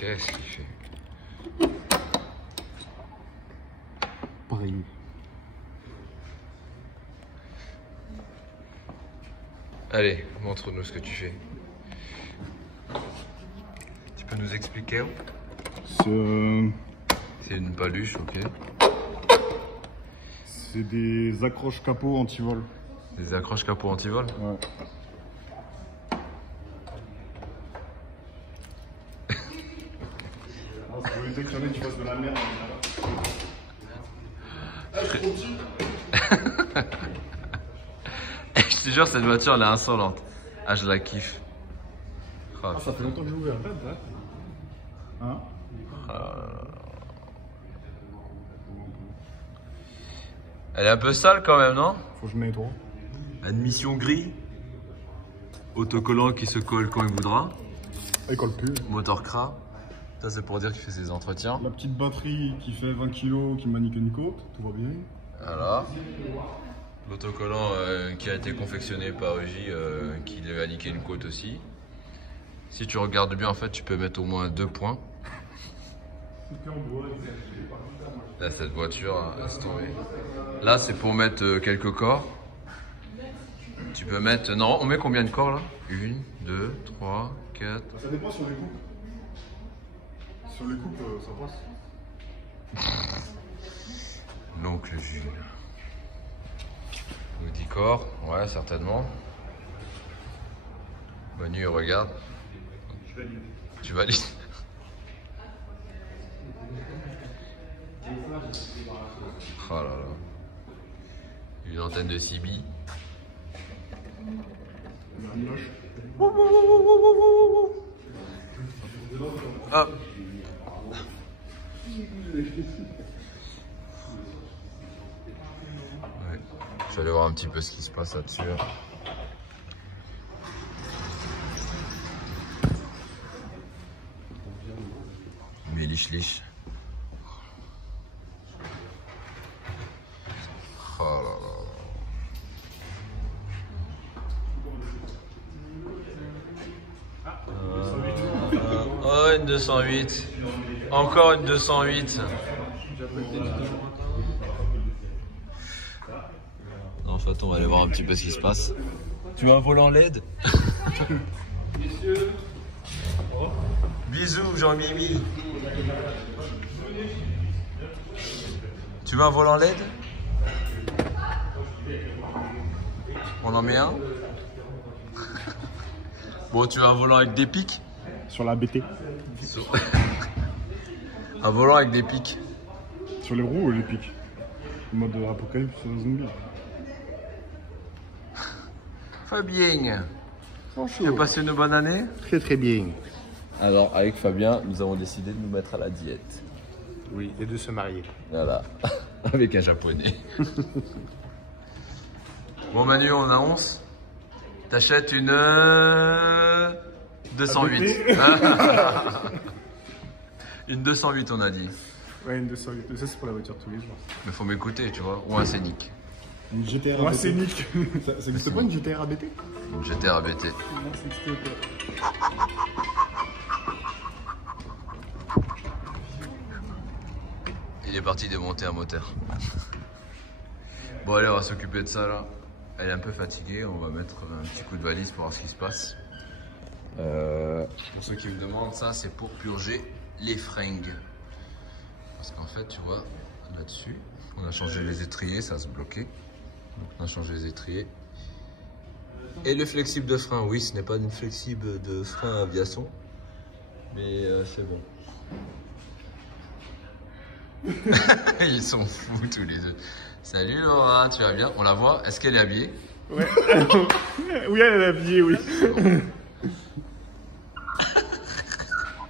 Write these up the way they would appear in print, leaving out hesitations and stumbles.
Qu'est-ce qu'il fait? Pareil. Allez, montre-nous ce que tu fais. Tu peux nous expliquer? C'est une paluche, ok. C'est des accroches capot anti-vol. Des accroches capot anti-vol? Ouais. Ça veut dire que jamais tu fasses de la merde. Je te jure, cette voiture, elle est insolente. Ah, je la kiffe. Oh, Ah, ça fait longtemps que j'ai ouvert. Hein? Elle est un peu sale quand même, non? Faut que je nettoie. Admission gris. Autocollant qui se colle quand il voudra. Elle colle plus. Moteur CRA. Ça, c'est pour dire qu'il fait ses entretiens. La petite batterie qui fait 20 kg, qui manie qu'une côte, tout va bien. Voilà. L'autocollant qui a été confectionné par EJ, qui lui a niqué une côte aussi. Si tu regardes bien, en fait, tu peux mettre au moins 2 points. Là, cette voiture, laisse tomber. Là, c'est pour mettre quelques corps. Tu peux mettre... Non, on met combien de corps là? 1, 2, 3, 4... Ça dépend sur les coupes. Sur les coupes, ça passe. L'oncle Jules. Ou 10 corps, ouais, certainement. Manu, regarde. Tu valides. Oh là là. Une antenne de CB. Hop. Ouais. Je vais aller voir un petit peu ce qui se passe là-dessus. Mais liche. Oh là là. Oh, une 208. Encore une 208. En fait, on va aller voir un petit peu ce qui se passe. Tu veux un volant LED? Bisous, Jean-Mimi. Tu veux un volant LED? On en met un? Bon, tu veux un volant avec des pics? Sur la BT. Un volant avec des pics. Sur les roues ou les pics? Mode apocalypse zombie. Fabien, Bonjour. tu as passé une bonne année? Très très bien. Alors, avec Fabien, nous avons décidé de nous mettre à la diète. Oui, et de se marier. Voilà, avec un japonais. Bon Manu, on annonce. T'achètes une 208. Une 208 on a dit. Ouais, une 208. Ça c'est pour la voiture tous les jours. Mais faut m'écouter, tu vois. Ou un Scénic. Une GTR ABT. Scénic. Ça existe pas une GTR ABT? Une GTR ABT. Non, ça existe pas. Il est parti démonter un moteur. Bon allez, on va s'occuper de ça là. Elle est un peu fatiguée, on va mettre un petit coup de valise pour voir ce qui se passe. Pour ceux qui me demandent, ça c'est pour purger les fringues. Parce qu'en fait, tu vois, là-dessus, on a changé les étriers, ça se bloquait. Donc on a changé les étriers. Et le flexible de frein, oui, ce n'est pas une flexible de frein aviation, mais c'est bon. Ils sont fous tous les deux. Salut Laura, tu vas bien? On la voit? Est-ce qu'elle est habillée? Ouais. Oui, elle est habillée, oui. Bon.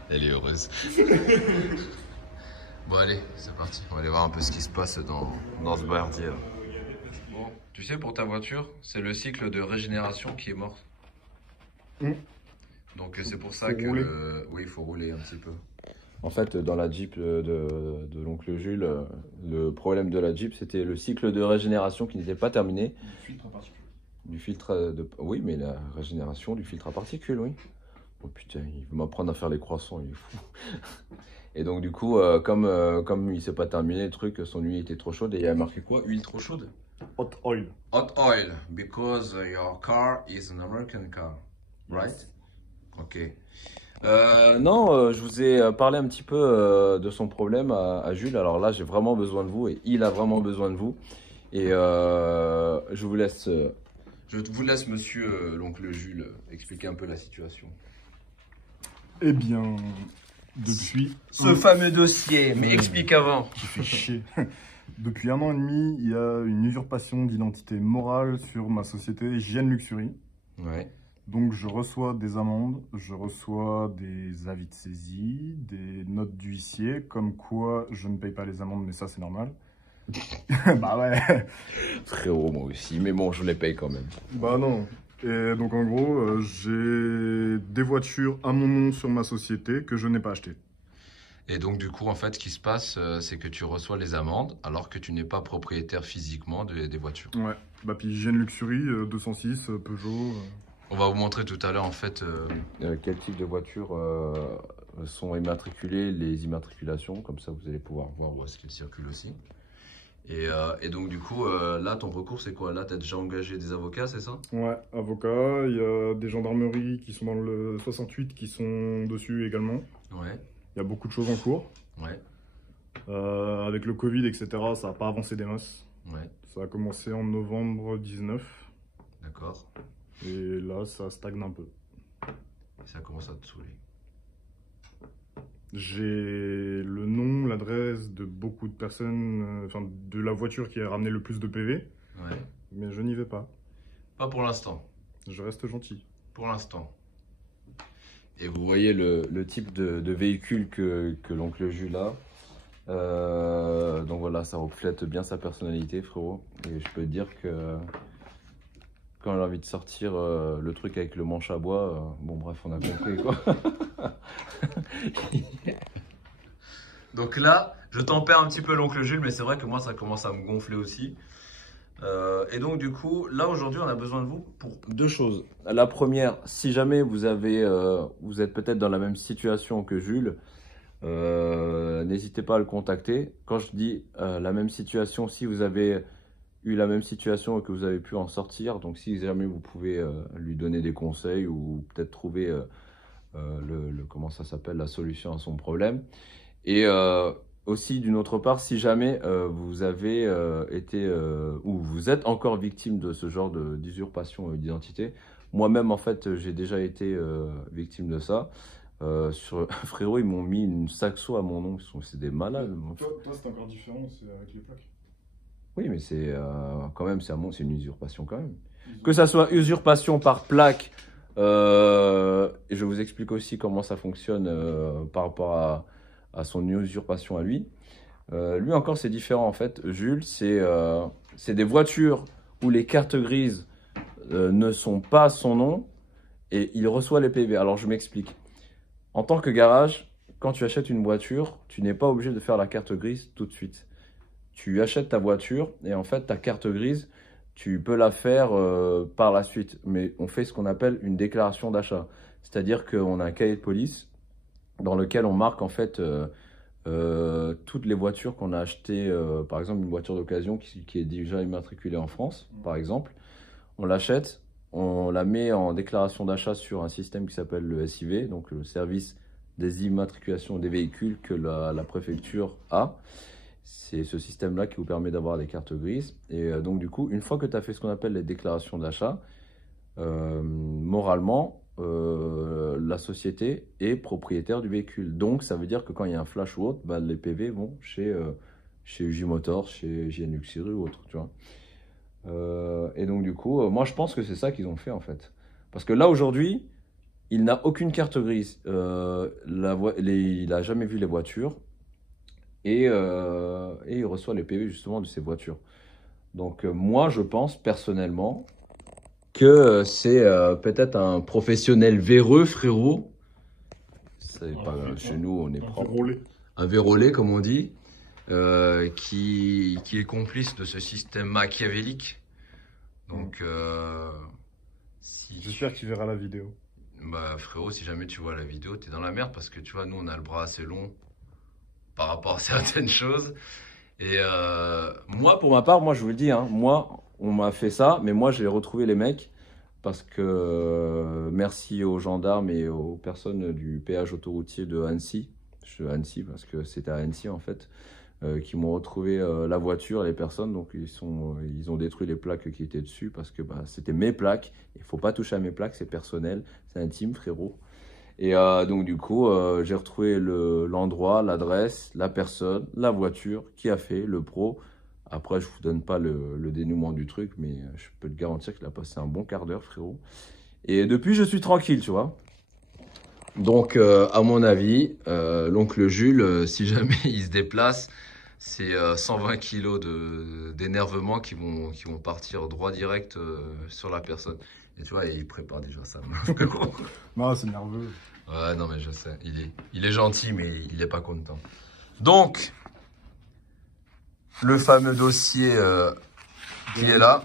Elle est heureuse. Bon allez, c'est parti. On va aller voir un peu ce qui se passe dans ce bardier. Bon, tu sais, pour ta voiture, c'est le cycle de régénération qui est mort. Donc c'est pour ça que... oui, il faut rouler un petit peu. En fait, dans la Jeep de l'oncle Jules, le problème de la Jeep, c'était le cycle de régénération qui n'était pas terminé. Du filtre à particules. Du filtre de... Oui, mais la régénération du filtre à particules, oui. Oh putain, il veut m'apprendre à faire les croissants, il est fou. Et donc du coup, comme il s'est pas terminé le truc, son huile était trop chaude et il a marqué quoi? Huile trop chaude? Hot oil. Hot oil, because your car is an American car, right? Ok. Non, je vous ai parlé un petit peu de son problème à Jules. Alors là, j'ai vraiment besoin de vous et il a vraiment besoin de vous. Et je vous laisse, monsieur l'oncle Jules, expliquer un peu la situation. Eh bien, depuis... Ce fameux dossier, mais explique avant. Qui fait chier. Depuis 1 an et demi, il y a une usurpation d'identité morale sur ma société JN Luxury. Ouais. Donc je reçois des amendes, je reçois des avis de saisie, des notes d'huissier, comme quoi je ne paye pas les amendes, mais ça c'est normal. Bah ouais. Frérot, moi aussi, mais bon, je les paye quand même. Bah non. Et donc en gros, j'ai des voitures à mon nom sur ma société que je n'ai pas achetées. Et donc du coup, en fait, ce qui se passe, c'est que tu reçois les amendes alors que tu n'es pas propriétaire physiquement des voitures. Ouais. Bah puis JN Luxury, 206, Peugeot... On va vous montrer tout à l'heure en fait quel type de voitures sont immatriculées, les immatriculations, comme ça vous allez pouvoir voir où est-ce qu'ils circulent aussi. Et donc du coup, là ton recours c'est quoi? Là tu as déjà engagé des avocats, c'est ça? Ouais, avocats, il y a des gendarmeries qui sont dans le 68 qui sont dessus également. Ouais. Il y a beaucoup de choses en cours. Ouais. Avec le Covid, etc., ça n'a pas avancé des masses. Ouais. Ça a commencé en novembre 19. D'accord. Et là, ça stagne un peu. Et ça commence à te saouler. J'ai le nom, l'adresse de beaucoup de personnes, enfin de la voiture qui a ramené le plus de PV. Ouais. Mais je n'y vais pas. Pas pour l'instant. Je reste gentil. Pour l'instant. Et vous voyez le type de véhicule que l'oncle Jules a. Donc voilà, ça reflète bien sa personnalité, frérot. Et je peux te dire que quand j'ai envie de sortir le truc avec le manche à bois, bon bref, on a compris quoi. Donc là, je tempère un petit peu l'oncle Jules, mais c'est vrai que moi ça commence à me gonfler aussi. Et donc du coup, là aujourd'hui on a besoin de vous pour deux choses. La première, si jamais vous êtes peut-être dans la même situation que Jules, n'hésitez pas à le contacter. Quand je dis la même situation, si vous avez eu la même situation et que vous avez pu en sortir, donc si jamais vous pouvez lui donner des conseils ou peut-être trouver comment ça s'appelle, la solution à son problème. Et aussi d'une autre part, si jamais vous avez été ou vous êtes encore victime de ce genre d'usurpation d'identité, moi-même en fait j'ai déjà été victime de ça. Frérot, ils m'ont mis une saxo à mon nom, c'est des malades. Toi c'est encore différent, c'est avec les plaques. Oui, mais c'est quand même, c'est une usurpation quand même. Que ça soit usurpation par plaque, et je vous explique aussi comment ça fonctionne par rapport à son usurpation à lui. Lui encore, c'est différent en fait. Jules, c'est des voitures où les cartes grises ne sont pas son nom et il reçoit les PV. Alors je m'explique. En tant que garage, quand tu achètes une voiture, tu n'es pas obligé de faire la carte grise tout de suite. Tu achètes ta voiture et en fait ta carte grise, tu peux la faire par la suite. Mais on fait ce qu'on appelle une déclaration d'achat. C'est-à-dire qu'on a un cahier de police dans lequel on marque en fait toutes les voitures qu'on a achetées. Par exemple, une voiture d'occasion qui est déjà immatriculée en France, par exemple. On l'achète, on la met en déclaration d'achat sur un système qui s'appelle le SIV, donc le service des immatriculations des véhicules que la préfecture a. C'est ce système-là qui vous permet d'avoir des cartes grises. Et donc, du coup, une fois que tu as fait ce qu'on appelle les déclarations d'achat, moralement, la société est propriétaire du véhicule. Donc, ça veut dire que quand il y a un flash ou autre, bah, les PV vont chez UJ Motors, chez JN Luxury ou autre, tu vois. Et donc, du coup, moi, je pense que c'est ça qu'ils ont fait, en fait. Parce que là, aujourd'hui, il n'a aucune carte grise. Il n'a jamais vu les voitures. Et il reçoit les PV justement de ces voitures. Donc moi je pense personnellement que c'est peut-être un professionnel véreux, frérot. C'est pas chez nous, on est propre. Un vérolé comme on dit, qui est complice de ce système machiavélique. Donc j'espère qu'il verra la vidéo. Bah frérot, si jamais tu vois la vidéo, t'es dans la merde parce que tu vois, nous on a le bras assez long par rapport à certaines choses. Et moi, pour ma part, moi je vous le dis, hein, moi on m'a fait ça, mais moi j'ai retrouvé les mecs parce que merci aux gendarmes et aux personnes du péage autoroutier de Annecy, Annecy parce que c'était à Annecy en fait, qui m'ont retrouvé la voiture, les personnes, donc ils ont détruit les plaques qui étaient dessus parce que bah, c'était mes plaques. Il faut pas toucher à mes plaques, c'est personnel, c'est intime frérot. Et donc du coup, j'ai retrouvé l'endroit, l'adresse, la personne, la voiture qui a fait le pro. Après, je vous donne pas le dénouement du truc, mais je peux te garantir qu'il a passé un bon quart d'heure, frérot. Et depuis, je suis tranquille, tu vois. Donc, à mon avis, l'oncle Jules, si jamais il se déplace, c'est 120 kilos d'énervement qui vont partir droit direct sur la personne. Et tu vois, il prépare déjà ça. Non, c'est nerveux. Ouais, non, mais je sais. Il est gentil, mais il est pas content. Donc, le fameux dossier qui est là.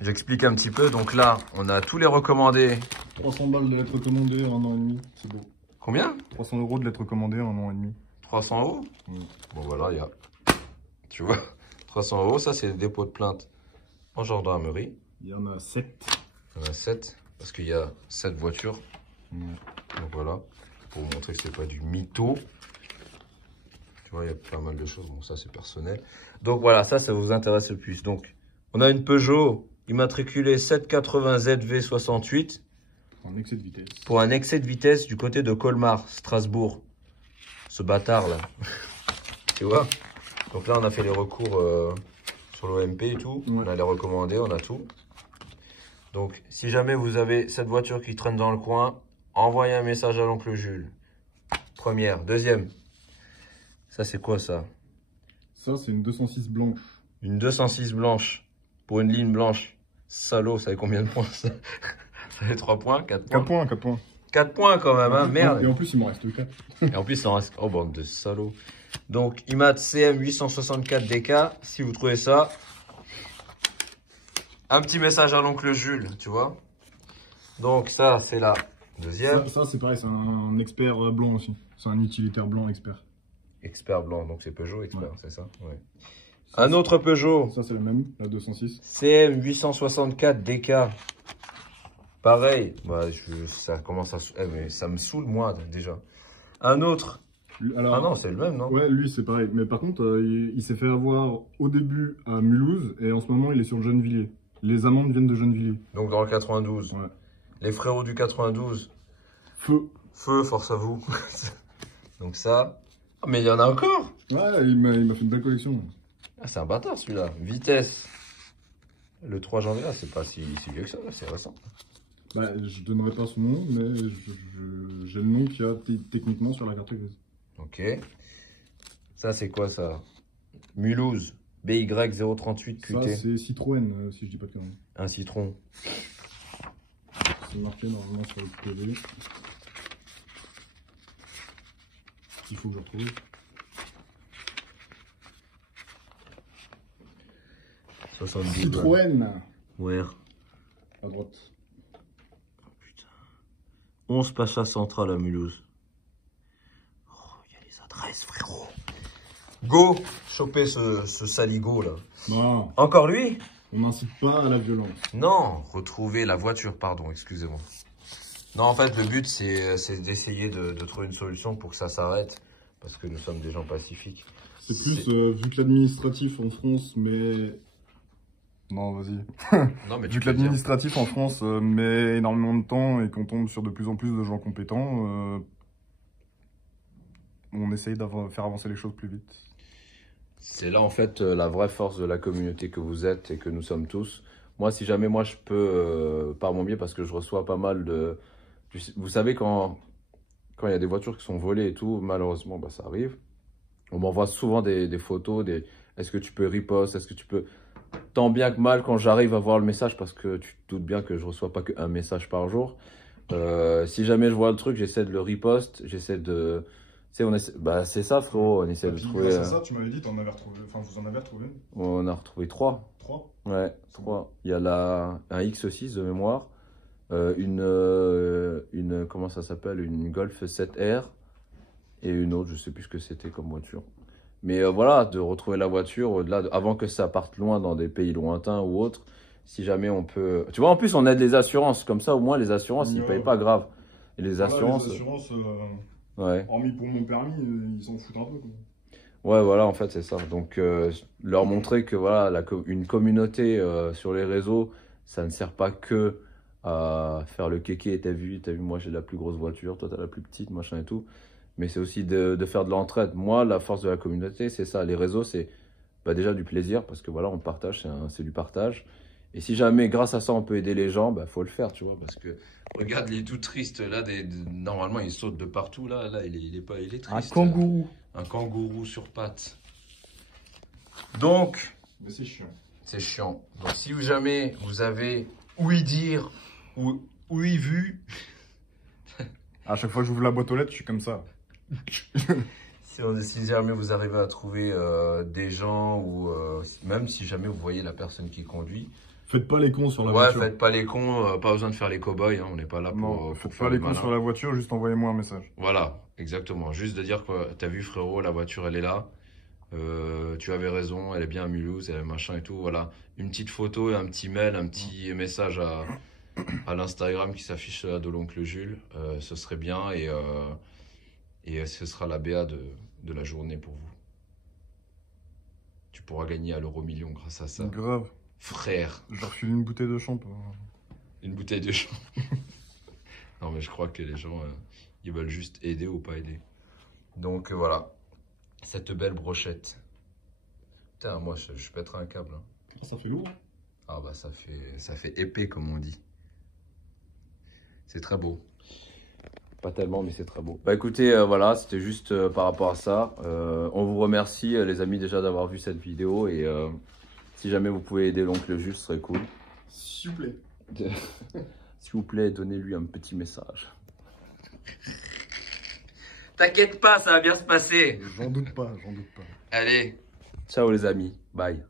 J'explique un petit peu. Donc là, on a tous les recommandés. 300 balles de lettres commandées en 1 an et demi, c'est beau. Combien? 300 € de lettres commandées en 1 an et demi. 300 €? Bon, voilà, il y a... Tu vois, 300 €, ça, c'est le dépôt de plainte en gendarmerie. Il y en a 7. Il y en a 7, parce qu'il y a 7 voitures. Donc voilà, pour vous montrer que c'est pas du mytho. Tu vois, il y a pas mal de choses. Bon, ça, c'est personnel. Donc voilà, ça vous intéresse le plus. Donc, on a une Peugeot immatriculée 780 ZV68. En excès de vitesse. Pour un excès de vitesse du côté de Colmar, Strasbourg. Ce bâtard là. Tu vois? Donc là, on a fait les recours sur l'OMP et tout. Ouais. On a les recommandés, on a tout. Donc, si jamais vous avez cette voiture qui traîne dans le coin, envoyez un message à l'oncle Jules. Première. Deuxième. Ça, c'est quoi ça? Ça, c'est une 206 blanche. Une 206 blanche. Pour une ligne blanche. Salaud, ça fait combien de points ça? Ça fait 3 points, 4 points. 4 points, 4 points. 4 points quand même, hein, merde. Et en plus, il m'en reste 4. Et en plus, il en reste... Oh, bande de salauds. Donc, IMAT CM 864 DK, si vous trouvez ça, un petit message à l'oncle Jules, tu vois. Donc, ça, c'est la deuxième. Ça c'est pareil, c'est un expert blanc aussi. C'est un utilitaire blanc expert. Expert blanc, donc c'est Peugeot expert, ouais. C'est ça, ouais. Ça, un autre Peugeot. Ça, c'est le même, la 206. CM 864 DK. Pareil, bah, ça commence à... mais ça me saoule, moi, déjà. Un autre. Alors, ah non, c'est le même, non? Ouais, lui, c'est pareil. Mais par contre, il s'est fait avoir au début à Mulhouse et en ce moment, il est sur Gennevilliers. Les amendes viennent de Gennevilliers. Donc dans le 92. Ouais. Les frérots du 92. Feu. Feu, force à vous. Donc ça. Oh, mais il y en a encore. Ouais, il m'a fait une belle collection. Ah, c'est un bâtard celui-là. Vitesse. Le 3 janvier, c'est pas si vieux que ça, c'est récent. Bah, je donnerai pas son nom, mais j'ai le nom qu'il y a techniquement sur la carte grise. Ok. Ça, c'est quoi ça? Mulhouse, BY038 QT. Ça, c'est Citroën, si je dis pas de conneries. Un citron. C'est marqué normalement sur le PV. Il faut que je retrouve. Citroën. Ouais. À droite. Oh, putain. 11 Pacha Central à Mulhouse. Oh, il y a les adresses, frérot. Go, choper ce saligo là. Non. Encore lui? On n'incite pas à la violence. Non, retrouver la voiture, pardon, excusez-moi. Non, en fait, le but, c'est d'essayer de trouver une solution pour que ça s'arrête. Parce que nous sommes des gens pacifiques. C'est plus, vu que l'administratif en France met... Non, vas-y. Non, mais vu que l'administratif en France met énormément de temps et qu'on tombe sur de plus en plus de gens compétents, on essaye de faire avancer les choses plus vite. C'est là, en fait, la vraie force de la communauté que vous êtes et que nous sommes tous. Moi, si jamais moi, je peux, par mon biais, parce que je reçois pas mal de... Vous savez, quand il y a des voitures qui sont volées et tout, malheureusement, bah, ça arrive. On m'envoie souvent des photos, est-ce que tu peux riposte, est-ce que tu peux... Tant bien que mal, quand j'arrive à voir le message, parce que tu te doutes bien que je reçois pas qu'un message par jour. Si jamais je vois le truc, j'essaie de le riposte, j'essaie de... Bah, c'est ça, frérot, on essaie de trouver... C'est ça, tu m'avais dit, vous en avez retrouvé. On a retrouvé 3. 3? Ouais, 3. Il y a un X6 de mémoire. comment ça s'appelle, une Golf 7R et une autre, je sais plus ce que c'était comme voiture. Mais voilà, de retrouver la voiture au-delà, avant que ça parte loin dans des pays lointains ou autres, si jamais on peut... Tu vois, en plus, on aide les assurances, comme ça, au moins, les assurances, ils payent pas grave. Et les assurances... Les assurances, ouais. hormis pour mon permis, ils s'en foutent un peu, quoi. Ouais, voilà, en fait, c'est ça. Donc, leur montrer que, voilà, une communauté sur les réseaux, ça ne sert pas que à faire le kéké. T'as vu, moi, j'ai la plus grosse voiture, toi, t'as la plus petite, machin et tout. Mais c'est aussi de faire de l'entraide. Moi, la force de la communauté, c'est ça. Les réseaux, c'est déjà du plaisir parce que voilà, on partage, c'est du partage. Et si jamais, grâce à ça, on peut aider les gens, faut le faire, tu vois. Parce que, regarde, il est tout triste, là. Normalement, il saute de partout, là. Là, il est triste. Un kangourou. Un kangourou sur pattes. Donc... Mais c'est chiant. C'est chiant. Donc, si jamais vous avez ouï dire ou ouï vu... À chaque fois que j'ouvre la boîte aux lettres, je suis comme ça. Si jamais vous arrivez à trouver des gens ou même si jamais vous voyez la personne qui conduit, faites pas les cons sur la voiture. Ouais, faites pas les cons, pas besoin de faire les cow-boys, hein, on n'est pas là pour faites faire pas les cons sur la voiture, juste envoyez-moi un message. Voilà, exactement. Juste de dire que t'as vu frérot, la voiture elle est là, tu avais raison, elle est bien à Mulhouse, elle est machin et tout, voilà. Une petite photo et un petit mail, un petit message à l'Instagram qui s'affiche là de l'oncle Jules, ce serait bien et ce sera la BA de la journée pour vous. Tu pourras gagner à l'euro-million grâce à ça. Grave. Frère. Je refile une bouteille de shampoing. Une bouteille de shampoing. Non mais je crois que les gens, ils veulent juste aider ou pas aider. Donc voilà, cette belle brochette. Putain, moi je pèterai un câble. Hein. Ça fait lourd. Ah bah ça fait épais comme on dit. C'est très beau. Pas tellement, mais c'est très beau. Bah écoutez, voilà, c'était juste par rapport à ça. On vous remercie, les amis, déjà d'avoir vu cette vidéo. Et si jamais vous pouvez aider l'oncle Jules, ce serait cool. S'il vous plaît. S'il vous plaît, donnez-lui un petit message. T'inquiète pas, ça va bien se passer. J'en doute pas, j'en doute pas. Allez, ciao les amis, bye.